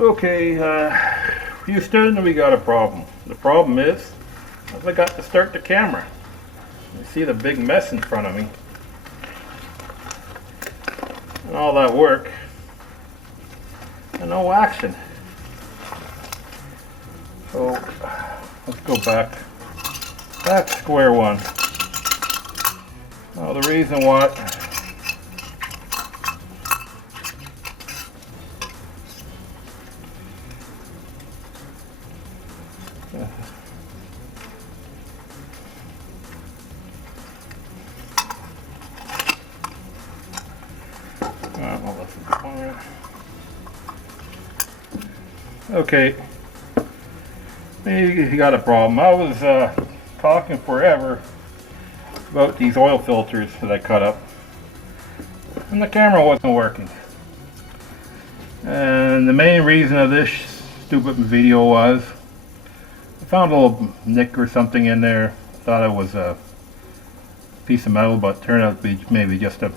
Okay, Houston, we got a problem. The problem is, I forgot to start the camera. You see the big mess in front of me. And all that work, and no action. So, let's go back to square one. Now the reason why okay, you got a problem. I was talking forever about these oil filters that I cut up, and the camera wasn't working. And the main reason of this stupid video was I found a little nick or something in there. Thought it was a piece of metal, but it turned out to be maybe just a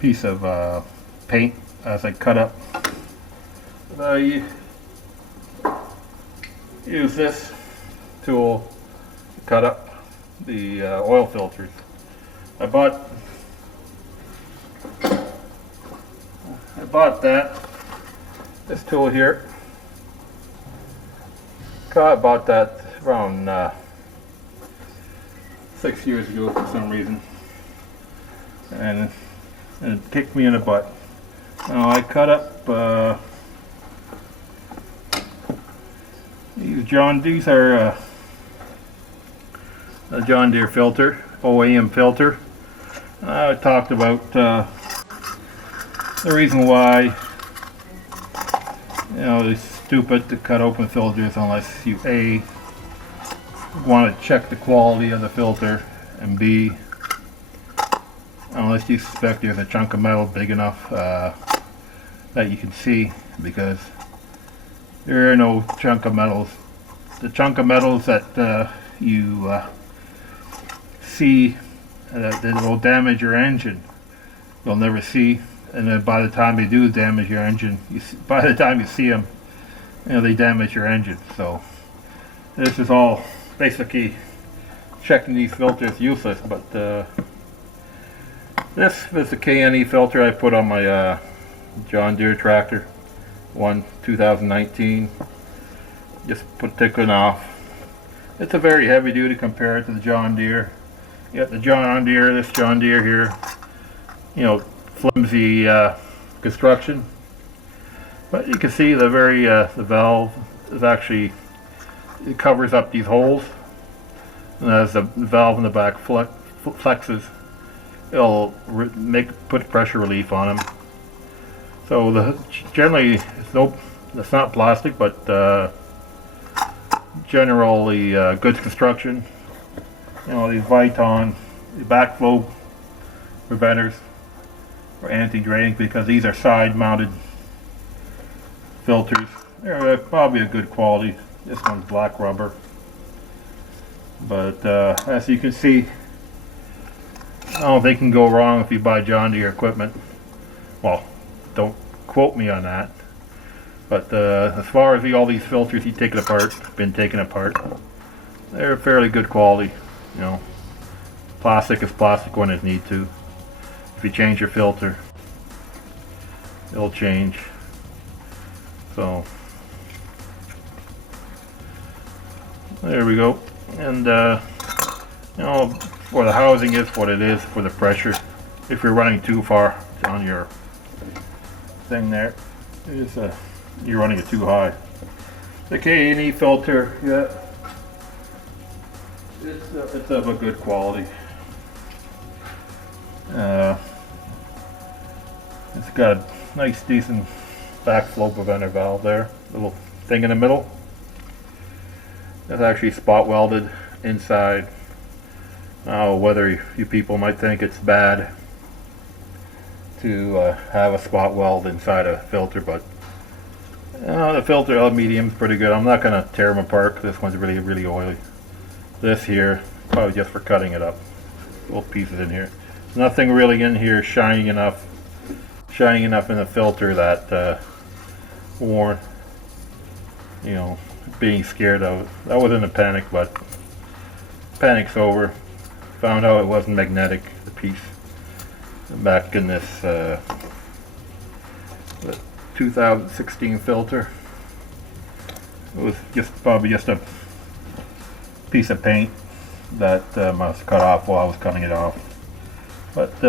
piece of paint as I cut up. I use this tool to cut up the oil filters. I bought this tool here. I bought that around 6 years ago for some reason, and it kicked me in the butt. Now I cut up these are a John Deere filter, OEM filter. I talked about the reason why it's stupid to cut open filters unless you A, want to check the quality of the filter, and B, unless you suspect there's a chunk of metal big enough that you can see, because there are no chunk of metals. The chunk of metals that you see that will damage your engine, you'll never see. And then by the time they do damage your engine, by the time you see them, they damage your engine. So this is all basically checking these filters useless. But this is a KNE filter I put on my John Deere tractor, 2019. Just taken off. It's a very heavy duty compared to the John Deere. You got the this John Deere here, flimsy construction. But you can see the the valve is actually, it covers up these holes, and as the valve in the back flexes, it'll put pressure relief on them. So generally it's not plastic, but generally good construction. These Viton, the backflow preventers or anti-draining, because these are side-mounted filters. They're probably a good quality. This one's black rubber, but as you can see, they can go wrong if you buy John Deere equipment. Well, don't quote me on that. But as far as all these filters been taken apart, they're fairly good quality. Plastic is plastic when it needs to. If you change your filter, it'll change. So there we go. And for the housing is what it is for the pressure. If you're running too far on your thing there, you're running it too high. The KNE filter, it's of a good quality. It's got a nice, decent backflow preventer valve there. Little thing in the middle. It's actually spot welded inside. Whether you people might think it's bad to have a spot weld inside a filter, but the filter medium is pretty good. I'm not going to tear them apart. This one's really, really oily. This here, probably just for cutting it up. Little pieces in here. Nothing really in here shining enough in the filter that worn, you know, being scared of it. I was in a panic, but panic's over. Found out it wasn't magnetic, the piece, back in this 2016 filter. It was probably just a piece of paint that must have cut off while I was cutting it off. But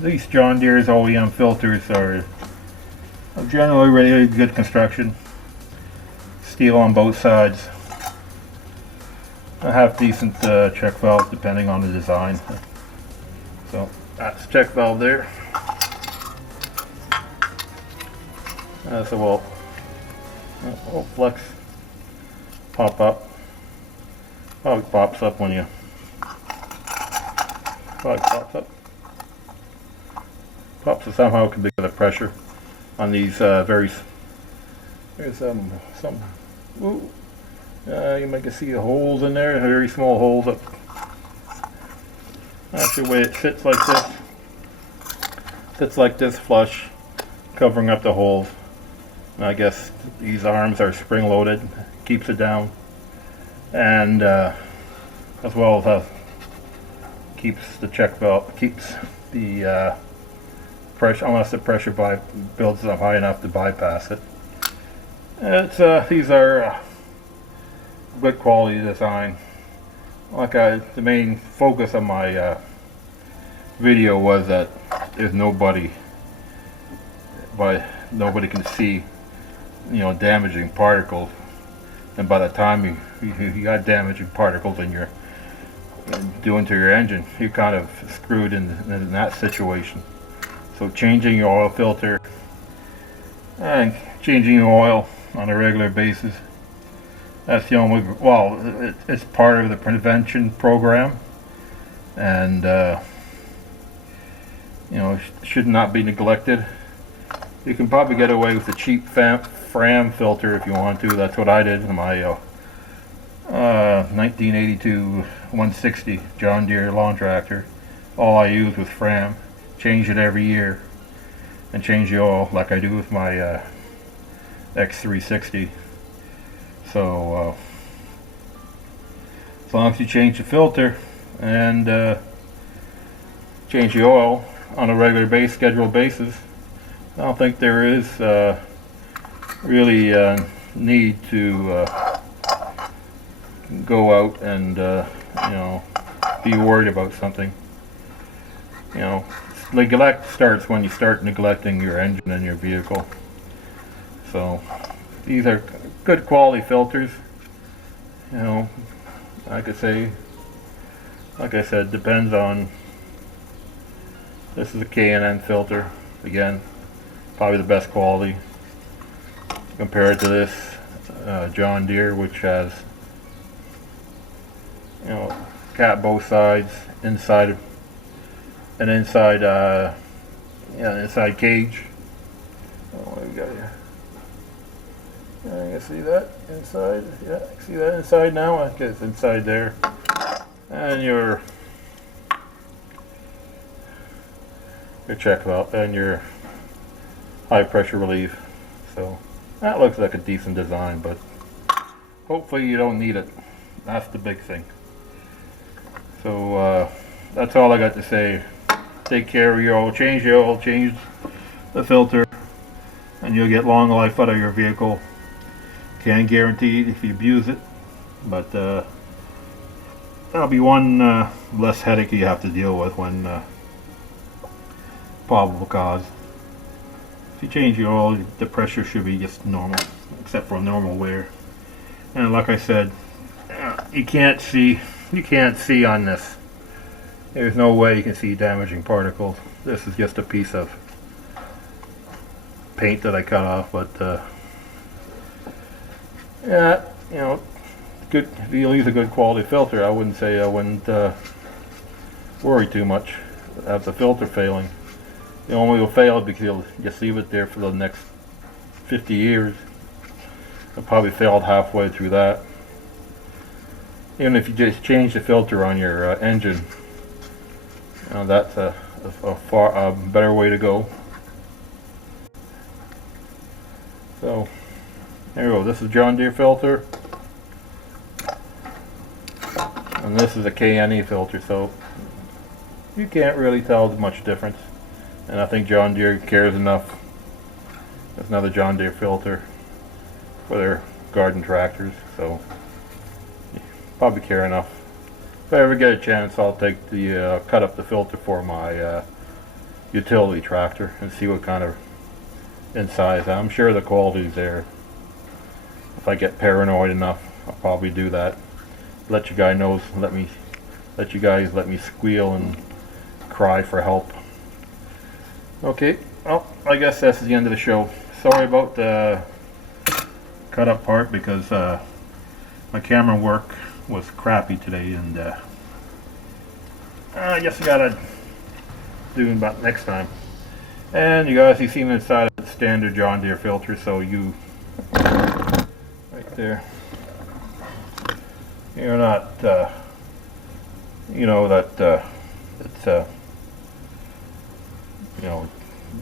these John Deere's OEM filters are generally really good construction. Steel on both sides. I have decent check valves depending on the design. So that's check valve there. So we'll flex, pop up. Probably pops up when you pops up. Pops up somehow can be the pressure on these there's some ooh, you might see the holes in there, very small holes up. Actually, the way it sits like this flush, covering up the holes. And I guess these arms are spring loaded, keeps it down, and as well as keeps the check valve, keeps the pressure, unless the pressure builds up high enough to bypass it. These are good quality design. The main focus of my video was that there's nobody can see, you know, damaging particles, and by the time you got damaging particles and you're doing to your engine, you're kind of screwed in that situation. So changing your oil filter and changing your oil on a regular basis, that's the only, well, it's part of the prevention program, and you know, should not be neglected. You can probably get away with a cheap Fram filter if you want to. That's what I did in my 1982 160 John Deere lawn tractor. All I used was Fram. Change it every year, and change the oil like I do with my X360. So as long as you change the filter and change the oil on a regular scheduled basis, I don't think there is really need to go out and you know, be worried about something. You know, neglect starts when you start neglecting your engine and your vehicle. So these are good quality filters. You know, like I said, depends on. This is a K&N filter. Again, probably the best quality compared to this John Deere, which has, you know, cap both sides, inside inside cage. Oh, what do we got here? You can see that inside. Yeah, I can see that inside now. I guess it's inside there. And your check valve and your high pressure relief. So that looks like a decent design, but hopefully you don't need it. That's the big thing. So that's all I got to say. Take care of your oil, change the filter, and you'll get long life out of your vehicle. Can't guarantee it if you abuse it, but that'll be one less headache you have to deal with when probable cause. If you change your oil, the pressure should be just normal, except for normal wear. And like I said, you can't see on this. There's no way you can see damaging particles. This is just a piece of paint that I cut off, but yeah, you know, good. If you use a good quality filter, I wouldn't worry too much about the filter failing. It only will fail because you'll just leave it there for the next 50 years. It probably failed halfway through that. Even if you just change the filter on your engine, you know, that's a far better way to go. So there we go. This is John Deere filter, and this is a KNE filter, so you can't really tell much difference. And I think John Deere cares enough. There's another John Deere filter for their garden tractors, so probably care enough. If I ever get a chance, I'll take the cut up the filter for my utility tractor and see what kind of inside. I'm sure the quality's there. If I get paranoid enough, I'll probably do that. Let you guys know. Let you guys let me squeal and cry for help. Okay. Well, I guess that's the end of the show. Sorry about the cut up part because my camera work was crappy today, and I guess I gotta do about next time. And you guys, you see inside of the standard John Deere filter, so you right there, you're not you know that it's you know,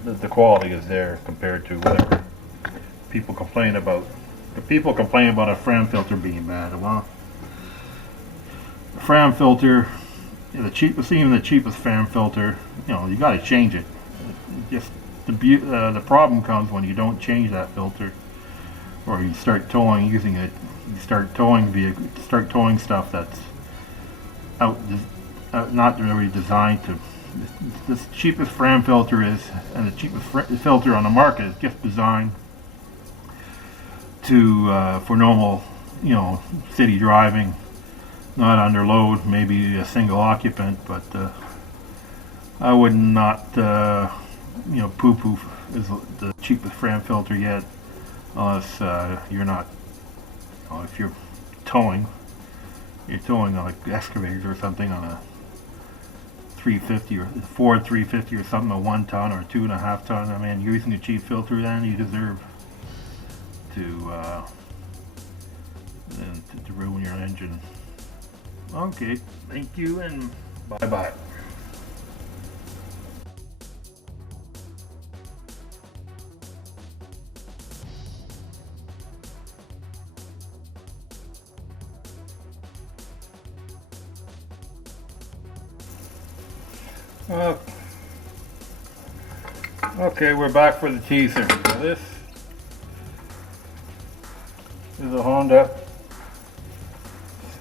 the quality is there compared to whatever people complain about. The people complain about a Fram filter being bad. Well, the Fram filter, the cheapest, even the cheapest Fram filter, you know, you got to change it. Just the problem comes when you don't change that filter, or you start towing using it. You start towing stuff that's not really designed to. This cheapest Fram filter is, and the cheapest filter on the market is just designed to for normal, you know, city driving, not under load, maybe a single occupant, but I would not you know, poo-poo is the cheapest Fram filter yet, unless you're not, you know, if you're towing like excavators or something on a 350 or Ford 350 or something, a 1 ton or 2.5 ton. I mean, using a cheap filter, then you deserve to ruin your engine. Okay, thank you and bye bye. Okay, we're back for the teaser. So this is a Honda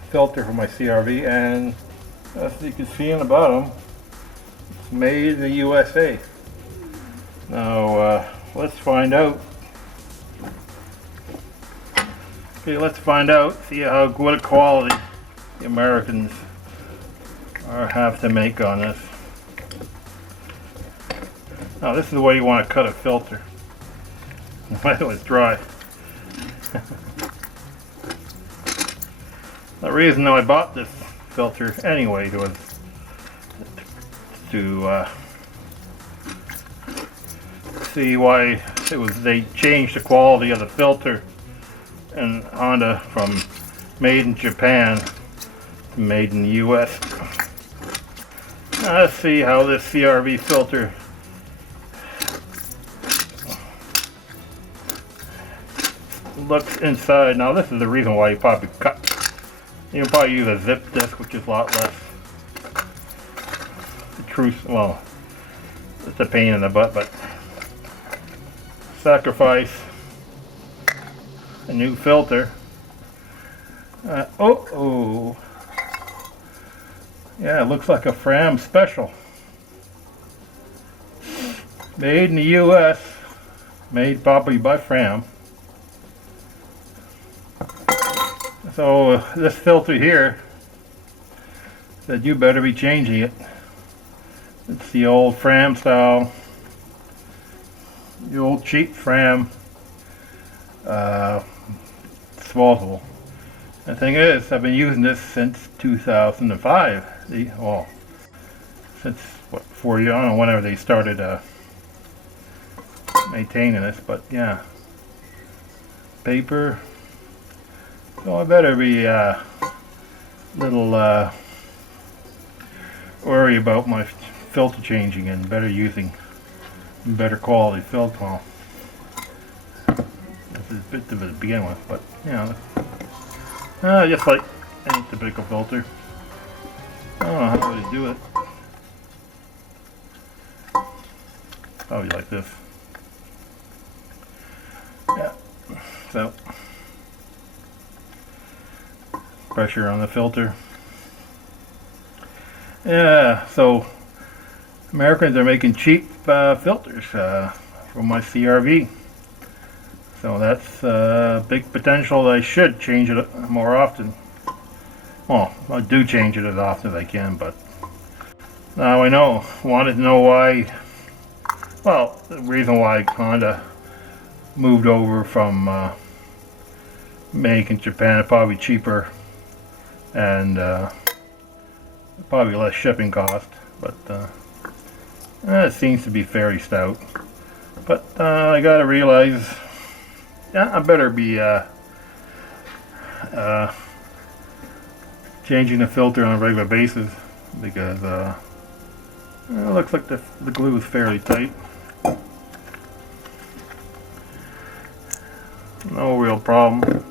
filter for my CRV, and as you can see in the bottom, it's made in the USA. Now let's find out. Okay, let's find out, see how good a quality the Americans have to make on this. Now this is the way you want to cut a filter when it was dry. The reason I bought this filter anyway was to see why they changed the quality of the filter in Honda from made in Japan to made in the US. Now let's see how this CRV filter looks inside. Now this is the reason why you probably you can probably use a zip disc, which is a lot less intrusive. Well, it's a pain in the butt, but sacrifice a new filter. Oh, yeah, it looks like a Fram special, made in the US, made probably by Fram. So this filter here said you better be changing it. It's the old Fram style, the old cheap Fram disposable. The thing is, I've been using this since 2005. Well, since what, 4 years? I don't know whenever they started maintaining this, but yeah, paper. So I better be a little worry about my filter changing and better using better quality filter. bit to begin with, but you know, just like any typical filter. I don't know how to do it. Probably like this. Yeah. So pressure on the filter. Yeah. So Americans are making cheap filters for my CRV. So that's big potential that I should change it more often. Well, I do change it as often as I can, but now I know. Wanted to know why. Well, the reason why Honda moved over from made in Japan, probably cheaper and probably less shipping cost, but it seems to be fairly stout. But I gotta realize, I better be changing the filter on a regular basis, because it looks like the glue is fairly tight. No real problem.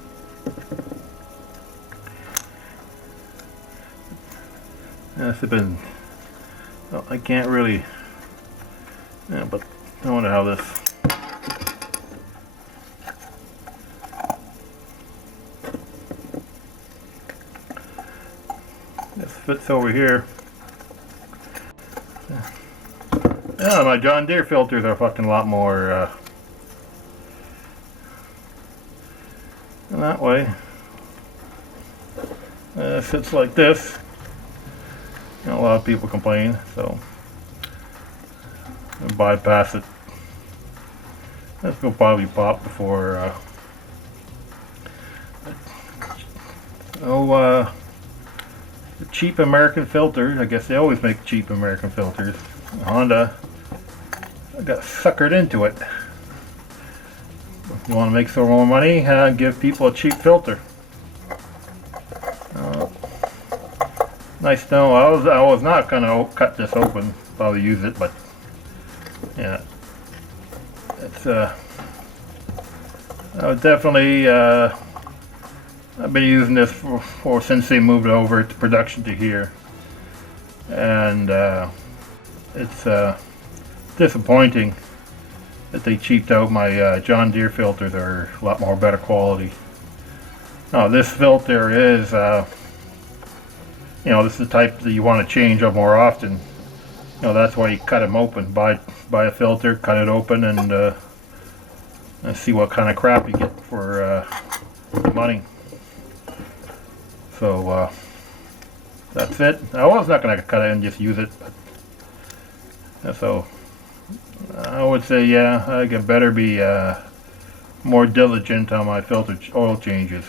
This has been, well, I can't really, yeah, but I wonder how this, fits over here. Yeah, my John Deere filters are fucking a lot more that way. It fits like this. You know, a lot of people complain, so I'll bypass it. This will probably pop before. The cheap American filters. I guess they always make cheap American filters. Honda got suckered into it. If you want to make some more money, give people a cheap filter. Nice to know. I was not gonna cut this open, probably use it, but yeah, it's I would definitely. I've been using this for since they moved it over to production to here, and it's disappointing that they cheaped out my John Deere filters. Are a lot more better quality. Now this filter is, you know, this is the type that you want to change up more often. You know, that's why you cut them open. Buy a filter, cut it open, and see what kind of crap you get for money. So that's it. I was not going to cut it and just use it. But, so I would say, yeah, I could better be more diligent on my filter oil changes.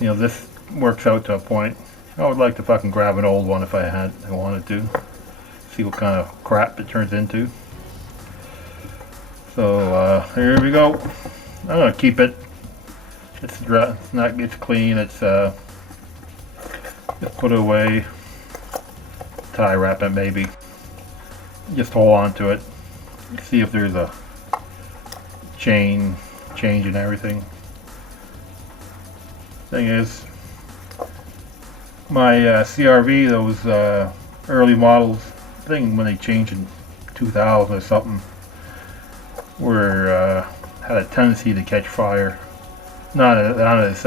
You know, this works out to a point. I would like to fucking grab an old one if I wanted to. See what kind of crap it turns into. So here we go. I'm gonna keep it. It's clean. It's just put it away. Tie wrap it maybe. Just hold on to it. See if there's a change and everything. Thing is, my CRV, those early models, I think when they changed in 2000 or something, were had a tendency to catch fire. Not as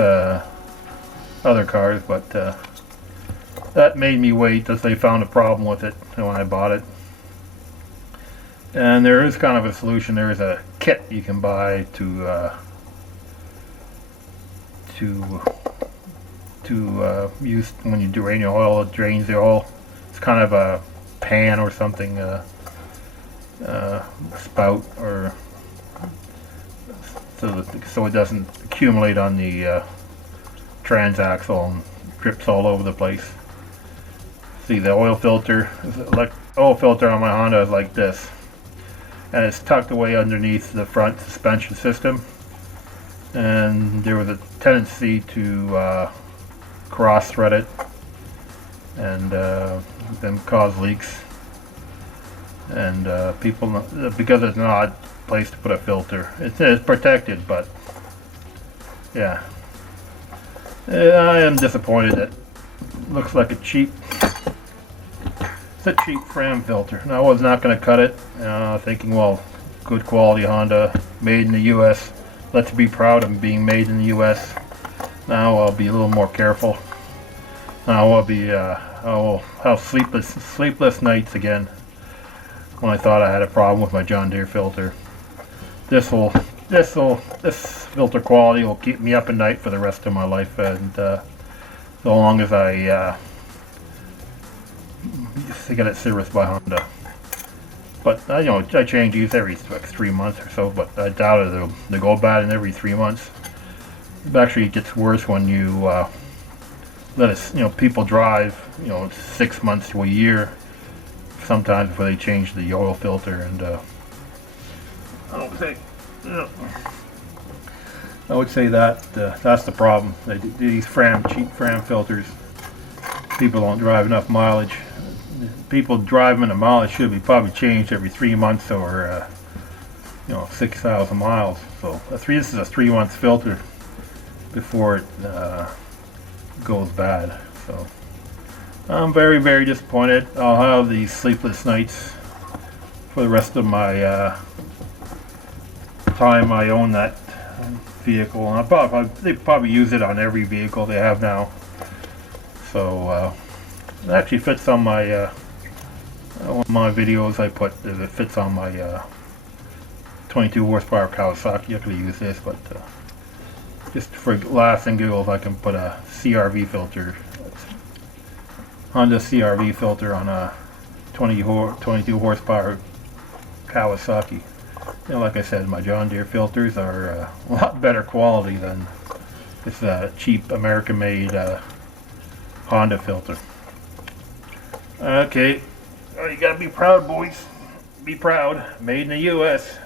other cars, but that made me wait till they found a problem with it when I bought it. And there is kind of a solution. There is a kit you can buy to use when you do radial oil. It drains the oil. It's kind of a pan or something, spout, or so it doesn't accumulate on the transaxle and drips all over the place. See, the oil filter on my Honda is like this, and it's tucked away underneath the front suspension system, and there was a tendency to cross thread it and then cause leaks. and people, because it's an odd place to put a filter. It's protected, but yeah. I am disappointed. It looks like it's a cheap Fram filter. Now, I was not going to cut it, thinking, well, good quality Honda, made in the U.S. Let's be proud of being made in the U.S. Now I'll be a little more careful. Now I'll have sleepless nights again when I thought I had a problem with my John Deere filter. This filter quality will keep me up at night for the rest of my life, and so long as I get it serviced by Honda. But I change these every 3 months or so. But I doubt they'll go bad in every 3 months. It actually gets worse when you let us, people drive, 6 months to a year sometimes before they change the oil filter, and I would say that that's the problem. These cheap Fram filters, people don't drive enough mileage. People driving a mileage should be probably changed every 3 months or 6,000 miles. So this is a 3-month filter before it goes bad. So I'm very, very disappointed. I'll have these sleepless nights for the rest of my time I own that vehicle. And they probably use it on every vehicle they have now. So it actually fits on my one of my videos I put. It fits on my 22 horsepower Kawasaki. I could use this, but just for laughs and giggles, I can put a CRV filter, Honda CRV filter on a 22 horsepower Kawasaki. Like I said, my John Deere filters are a lot better quality than this cheap American-made Honda filter. Okay, you gotta be proud, boys. Be proud. Made in the U.S.